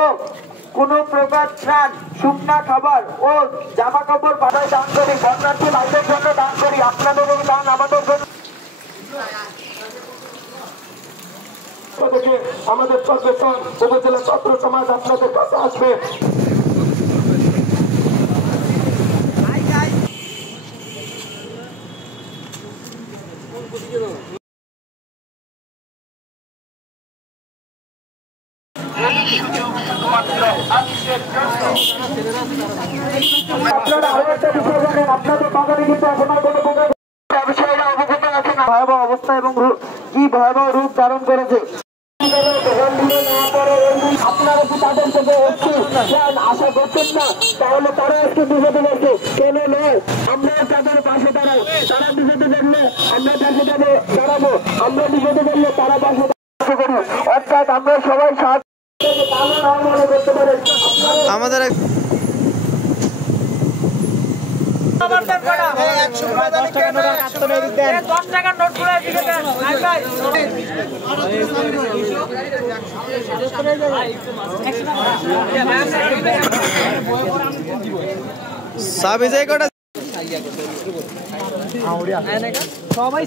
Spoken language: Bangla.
ও কোনো প্রকার ত্রাণ, শুকনা খাবার ও জামা কাপড় পাঠায় দান করি। বন্যার্থী ভাইদের জন্য দান করি। আপনাদের এই দান আমাদের জন্য আমাদের প্রশাসন উপজেলা ছাত্র সমাজ আপনাদের কাছে আসবে। আপনারা আরেকটা বিষয় জানেন, আপনাদের বাগানে কিন্তু এখন আর কোনো প্রকার ব্যবসায়ীরা অবগত আছে না ভয়াবহ অবস্থা এবং কি ভয়াবহ রূপ ধারণ করেছে। আপনারা কি তাদের থেকে একটু আশা করছেন না? তাহলে তারা একটু বিপদে গেছে, কেন নয়? আমরা তাদের পাশে দাঁড়াই। তারা বিপদে দেখলে আমরা পাশে দাঁড়াবো, আমরা বিপদে দেখলে তারা পাশে করি। অর্থাৎ আমরা সবাই সাহায্য করতে পারেন। আমাদের সবাই